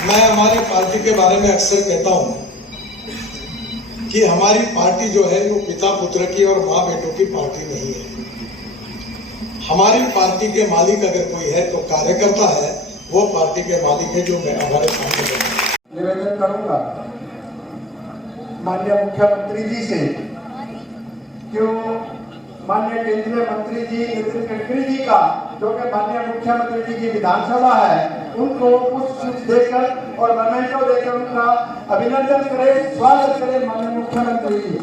मैं हमारी पार्टी के बारे में अक्सर कहता हूं कि हमारी पार्टी जो है वो पिता पुत्र की और माँ बेटों की पार्टी नहीं है। हमारी पार्टी के मालिक अगर कोई है तो कार्यकर्ता है, वो पार्टी के मालिक है जो मैं हमारे सामने निवेदन करूंगा माननीय मुख्यमंत्री जी से, क्यों माननीय केंद्रीय मंत्री जी नितिन गडकरी जी का जो कि माननीय मुख्यमंत्री जी की विधानसभा है, उनको पुष्प देकर और मोमेंटो देकर उनका अभिनंदन करें, स्वागत करें माननीय मुख्यमंत्री जी।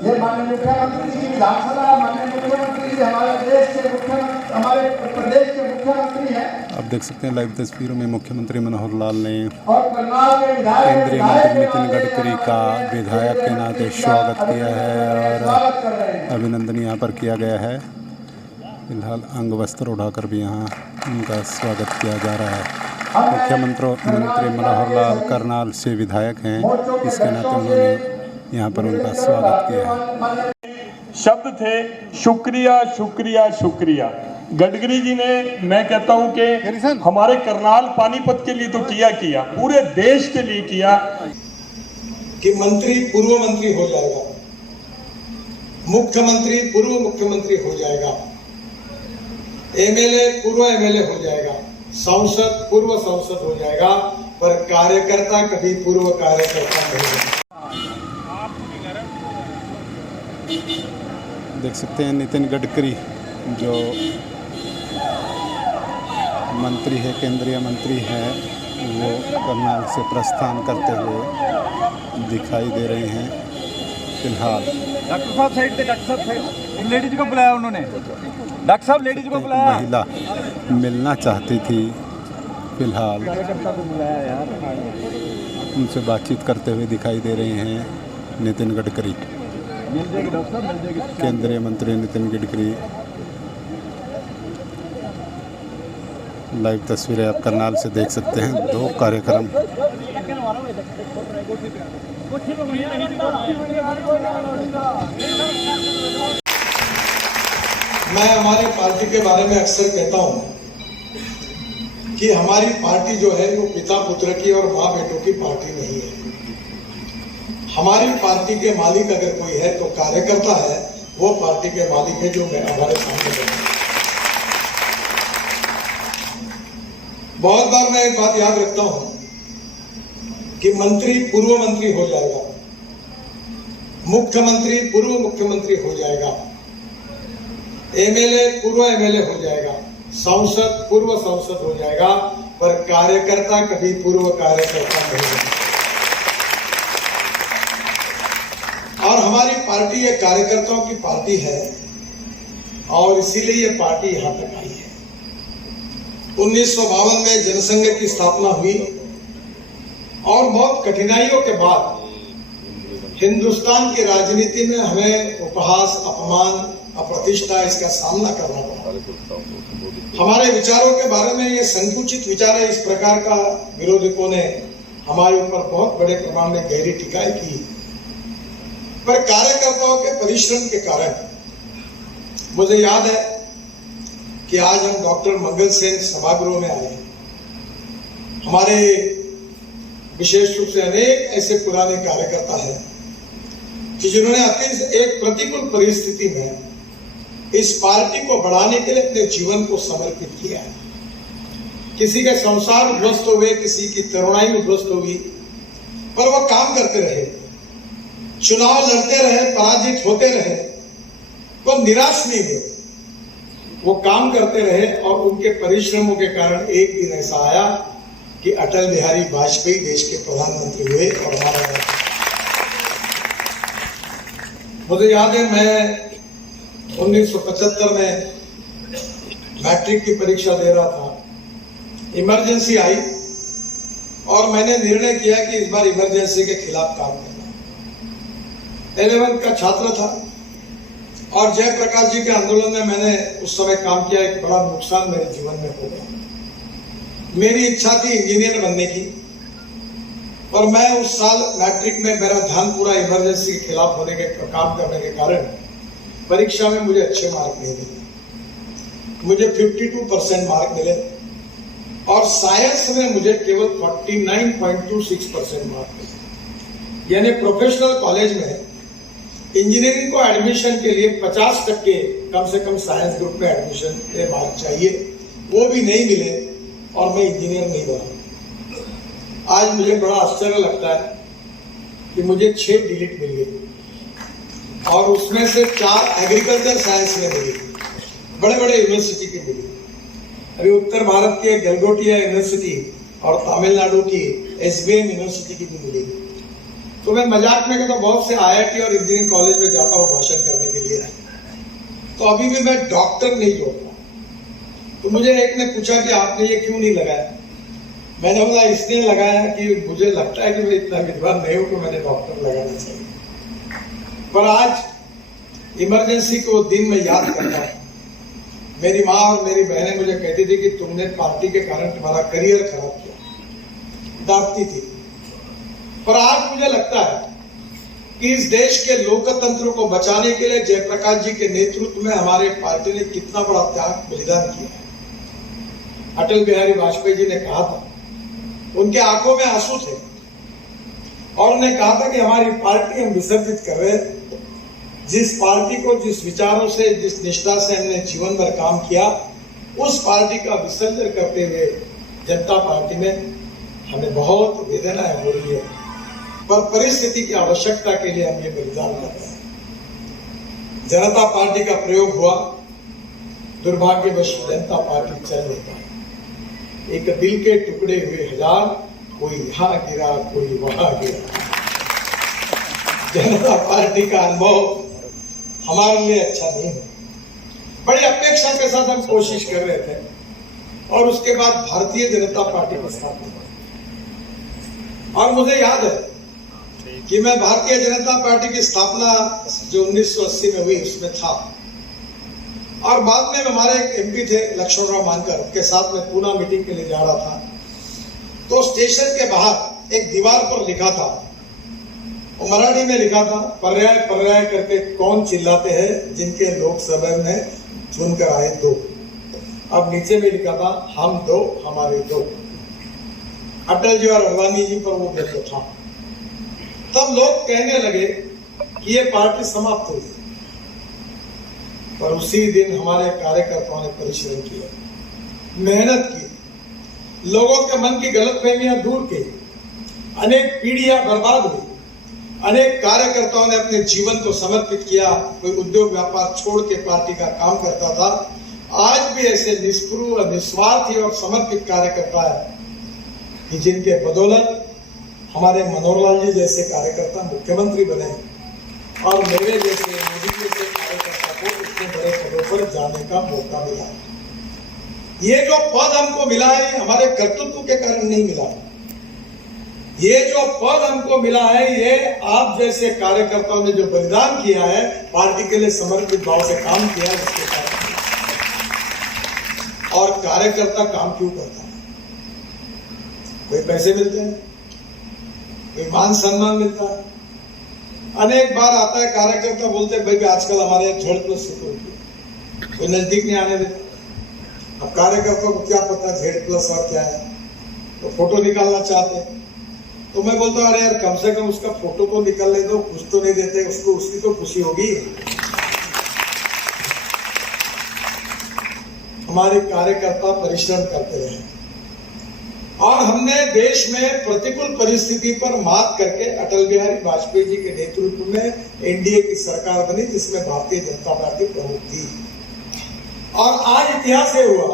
ये माननीय मुख्यमंत्री जी की विधानसभा, माननीय मुख्यमंत्री जी हमारे देश के मुख्यमंत्री, हमारे प्रदेश के मुख्यमंत्री हैं। आप देख सकते हैं लाइव तस्वीरों में मुख्यमंत्री मनोहर लाल ने और करनाल के केंद्रीय मंत्री नितिन गडकरी का विधायक के नाते स्वागत किया है और अभिनंदन यहाँ पर किया गया है। फिलहाल अंग वस्त्र उठाकर भी यहाँ उनका स्वागत किया जा रहा है। मुख्यमंत्री मनोहर लाल करनाल से विधायक हैं, इसके नाते उन्होंने यहाँ पर उनका स्वागत किया है। शब्द थे शुक्रिया शुक्रिया शुक्रिया। गडकरी जी ने, मैं कहता हूं कि हमारे करनाल पानीपत के लिए तो किया, पूरे देश के लिए किया कि मंत्री पूर्व मंत्री हो जाएगा, मुख्यमंत्री पूर्व मुख्यमंत्री हो जाएगा, एमएलए पूर्व एमएलए हो जाएगा, सांसद पूर्व सांसद हो जाएगा, पर कार्यकर्ता कभी पूर्व कार्यकर्ता नहीं होगा। देख सकते हैं नितिन गडकरी जो मंत्री है, केंद्रीय मंत्री है, वो करनाल से प्रस्थान करते हुए दिखाई दे रहे हैं। फिलहाल डॉक्टर साहब साइड पे, डॉक्टर साहब साइड, लेडीज को बुलाया उन्होंने, डॉक्टर साहब लेडीज को बुलाया। महिला मिलना चाहती थी, फिलहाल उनसे बातचीत करते हुए दिखाई दे रहे हैं नितिन गडकरी, केंद्रीय मंत्री नितिन गडकरी। लाइव तस्वीरें आप करनाल से देख सकते हैं। दो कार्यक्रम मैं हमारी पार्टी के बारे में अक्सर कहता हूं कि हमारी पार्टी जो है वो पिता पुत्र की और माँ बेटों की पार्टी नहीं है। हमारी पार्टी के मालिक अगर कोई है तो कार्यकर्ता है, वो पार्टी के मालिक है जो मैं हमारे सामने कहता हूं। बहुत बार मैं एक बात याद रखता हूं कि मंत्री पूर्व मंत्री हो जाएगा, मुख्यमंत्री पूर्व मुख्यमंत्री हो जाएगा, एमएलए पूर्व एमएलए हो जाएगा, सांसद पूर्व सांसद हो जाएगा, पर कार्यकर्ता कभी पूर्व कार्यकर्ता नहीं होगा। और हमारी पार्टी ये कार्यकर्ताओं की पार्टी है और इसीलिए ये पार्टी यहां तक आई है। 1952 में जनसंघ की स्थापना हुई और बहुत कठिनाइयों के बाद हिंदुस्तान की राजनीति में हमें उपहास, अपमान, अप्रतिष्ठा इसका सामना करना पड़ा। हमारे विचारों के बारे में ये संकुचित विचार है, इस प्रकार का विरोधियों ने हमारे ऊपर बहुत बड़े प्रमाण में गहरी टिकाई की, पर कार्यकर्ताओं के परिश्रम के कारण मुझे याद है कि आज हम डॉक्टर मंगल सेन सभागृह में आए। हमारे विशेष रूप से अनेक ऐसे पुराने कार्यकर्ता हैं कि जिन्होंने एक प्रतिकूल परिस्थिति में इस पार्टी को बढ़ाने के लिए अपने जीवन को समर्पित किया है। किसी के संसार उद्ध्वस्त हुए, किसी की तरुणाई उद्ध्वस्त हुई, पर वो काम करते रहे, चुनाव लड़ते रहे, पराजित होते रहे, पर निराश नहीं हुए। वो काम करते रहे और उनके परिश्रमों के कारण एक दिन ऐसा आया कि अटल बिहारी वाजपेयी देश के प्रधानमंत्री हुए। और हमारा मुझे याद है, मैं 1975 में मैट्रिक की परीक्षा दे रहा था, इमरजेंसी आई और मैंने निर्णय किया कि इस बार इमरजेंसी के खिलाफ काम करना। 11th का छात्र था और जयप्रकाश जी के आंदोलन में मैंने उस समय काम किया। एक बड़ा नुकसान मेरे जीवन में हो गया। मेरी इच्छा थी इंजीनियर बनने की, और मैं उस साल मैट्रिक में मेरा ध्यान पूरा इमरजेंसी के खिलाफ होने के काम करने के कारण परीक्षा में मुझे अच्छे मार्क नहीं मिले। मुझे 52% मार्क मिले और साइंस में मुझे केवल 49.26% मार्क मिले। यानी प्रोफेशनल कॉलेज में इंजीनियरिंग को एडमिशन के लिए 50% कम से कम साइंस ग्रुप में एडमिशन के मार्क चाहिए, वो भी नहीं मिले और मैं इंजीनियर नहीं बना। आज मुझे बड़ा आश्चर्य लगता है कि मुझे 6 डिलीट मिल गई और उसमें से 4 एग्रीकल्चर साइंस में मिली, बड़े बड़े यूनिवर्सिटी की मिली। अभी उत्तर भारत के गलगोटिया यूनिवर्सिटी और तमिलनाडु की SBM यूनिवर्सिटी की भी मिली। तो मैं मजाक में कहता हूँ, बहुत से IIT और इंजीनियरिंग कॉलेज में जाता हूँ भाषण करने के लिए, तो अभी भी मैं डॉक्टर नहीं जोड़ता। तो मुझे एक ने पूछा कि आपने ये क्यों नहीं लगाया? मैंने बोला इसलिए लगाया कि मुझे लगता है कि मैं इतना विद्वान नहीं हूं कि मैंने डॉक्टर लगाना चाहिए। पर आज इमरजेंसी को दिन में याद करता है। मेरी माँ और मेरी बहनें मुझे कहती थी कि तुमने पार्टी के कारण तुम्हारा करियर खराब किया, डांटती थी। पर आज मुझे लगता है कि इस देश के लोकतंत्र को बचाने के लिए जयप्रकाश जी के नेतृत्व में हमारे पार्टी ने कितना बड़ा त्याग बलिदान किया है। अटल बिहारी वाजपेयी जी ने कहा था, उनके आंखों में आंसू थे और उन्हें कहा था कि हमारी पार्टी हम विसर्जित कर रहे हैं। जिस पार्टी को, जिस विचारों से, जिस निष्ठा से हमने जीवन भर काम किया, उस पार्टी का विसर्जन करते हुए जनता पार्टी में हमें बहुत वेदनाएं हो रही है। पर परिस्थिति की आवश्यकता के लिए हम ये बलिदान कर रहे हैं। जनता पार्टी का प्रयोग हुआ, दुर्भाग्यवश जनता पार्टी चल नहीं पाई। एक दिल के टुकड़े हुए हजार, कोई यहाँ गिरा कोई वहां गिरा। जनता पार्टी का अनुभव हमारे लिए अच्छा नहीं है। बड़ी अपेक्षा के साथ हम कोशिश कर रहे थे और उसके बाद भारतीय जनता पार्टी की स्थापना। और मुझे याद है कि मैं भारतीय जनता पार्टी की स्थापना जो 1980 में हुई उसमें था और बाद में हमारे एक MP थे लक्ष्मणराव मानकर, उनके साथ में पूना मीटिंग के लिए जा रहा था। तो स्टेशन के बाहर एक दीवार पर लिखा था, वो मराठी में लिखा था, पर्याय पर्याय करके कौन चिल्लाते हैं जिनके लोकसभा में चुनकर आए दो। अब नीचे में लिखा था, हम दो हमारे दो। अटल जी और अडवाणी जी पर वो बिल्कुल था। तब लोग कहने लगे कि ये पार्टी समाप्त हुई, पर उसी दिन हमारे कार्यकर्ताओं ने परिश्रम किया, मेहनत की, लोगों के मन की गलतफहमियां दूर की, अनेक पीढ़ियां बर्बाद हुई, अनेक कार्यकर्ताओं ने अपने जीवन को समर्पित किया। कोई उद्योग व्यापार छोड़ के पार्टी का काम करता था। आज भी ऐसे निष्ठुर, निस्वार्थी और समर्पित कार्यकर्ता है कि जिनके बदौलत हमारे मनोहर लाल जी जैसे कार्यकर्ता मुख्यमंत्री बने और मेरे जैसे, मोदी जैसे कार्यकर्ता को इतने बड़े पदों पर जाने का मौका मिला। ये जो पद हमको मिला है, ये हमारे कर्तृत्व के कारण नहीं मिला। ये जो पद हमको मिला है, ये आप जैसे कार्यकर्ताओं ने जो बलिदान किया है, पार्टी के लिए समर्पित भाव से काम किया, इसके कारण। और कार्यकर्ता काम क्यों करता है? कोई पैसे मिलते हैं, कोई मान सम्मान मिलता है। अनेक बार आता है कार्यकर्ता बोलते हैं, भाई आजकल हमारे Z+ सिक्योरिटी, कोई नजदीक नहीं आने देता। अब कार्यकर्ता को क्या पता Z+ और क्या है, तो फोटो निकालना चाहते हैं। तो मैं बोलता हूँ, अरे यार कम से कम उसका फोटो तो निकालने दो, कुछ तो नहीं देते उसको, उसकी तो खुशी होगी। हमारे कार्यकर्ता परिश्रम करते रहे और हमने देश में प्रतिकूल परिस्थिति पर मात करके अटल बिहारी वाजपेयी जी के नेतृत्व में NDA की सरकार बनी, जिसमें भारतीय जनता पार्टी प्रमुख थी। और आज इतिहास ये हुआ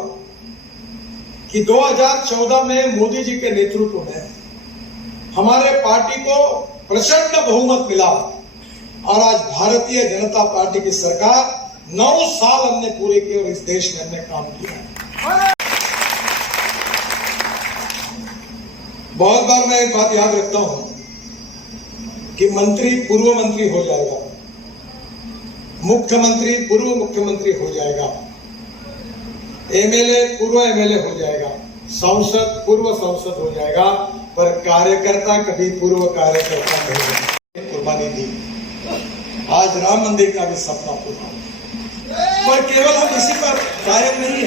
कि 2014 में मोदी जी के नेतृत्व में हमारे पार्टी को प्रचंड बहुमत मिला और आज भारतीय जनता पार्टी की सरकार 9 साल हमने पूरे किए और इस देश में हमने काम किया। बहुत बार मैं एक बात याद रखता हूं कि मंत्री पूर्व मंत्री हो जाएगा, मुख्यमंत्री पूर्व मुख्यमंत्री हो जाएगा, MLA पूर्व MLA हो जाएगा, सांसद पूर्व सांसद हो जाएगा, पर कार्यकर्ता कभी पूर्व कार्यकर्ता नहीं होगा। कुर्बानी दी, आज राम मंदिर का भी सपना पूरा। पर केवल हम इसी पर कायम नहीं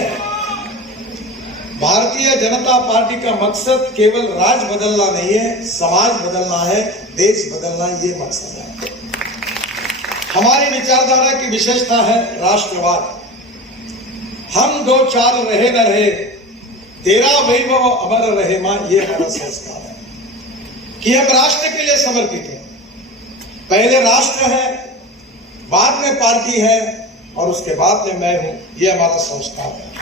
भारतीय जनता पार्टी का मकसद केवल राज बदलना नहीं है, समाज बदलना है, देश बदलना, ये मकसद है। हमारी विचारधारा की विशेषता है राष्ट्रवाद। हम दो चार रहे न रहे, तेरा वैभव अमर रहे मां, ये हमारा संस्कार है कि हम राष्ट्र के लिए समर्पित हैं। पहले राष्ट्र है, बाद में पार्टी है और उसके बाद में मैं हूं, ये हमारा संस्कार है।